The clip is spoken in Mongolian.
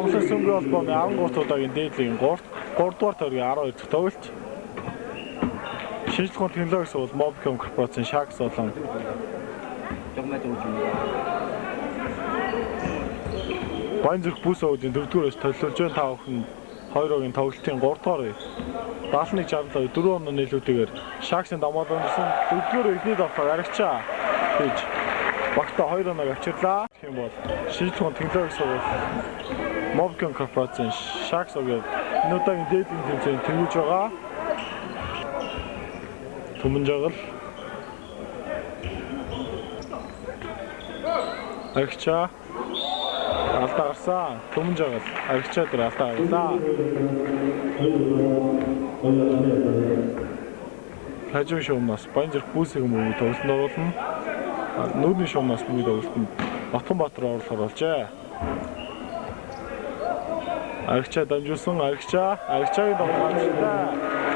Монголын сүмгийн холбооны 13 удаагийн дээдлийн 3 дугаар тойргийн 12 дахь тоглолт. Шинжлэх ухааны технологи сургууль Mobcom корпорацийн Sharks болон Баянзүрх бүс өвдийн 4-р төлөвлөж байгаа 5 хүн 2-ын тоглолтын 3 дугаар 71-67 4 оноо нийлүүтэйгээр Sharks-ын дамаалал өнөрсөн 4-р эхний давхар аригчаа хийж багтаа 2 оноог авчирлаа. Гэх юм бол шинжлэх ухааны технологи сургууль Mobcom корпорацийн Sharks огийн энэ удаагийн дээдлийн тэмцээнд тэмүүлж байгаа. Түмэн жагал аригчаа алдаа гарсан. Түмэн жагал аригчаа дээр алдаа гарлаа. Хажуу шуумнаас Баянзүрх бүсийн мөнгө тоглолтод оруулна. Нүүдний шуумнаас мөнгө тоглолтод Батганбаатар оруулахар болжээ. Аригчаа дамжуулсан аригчаагийн тоглолт амжилттай.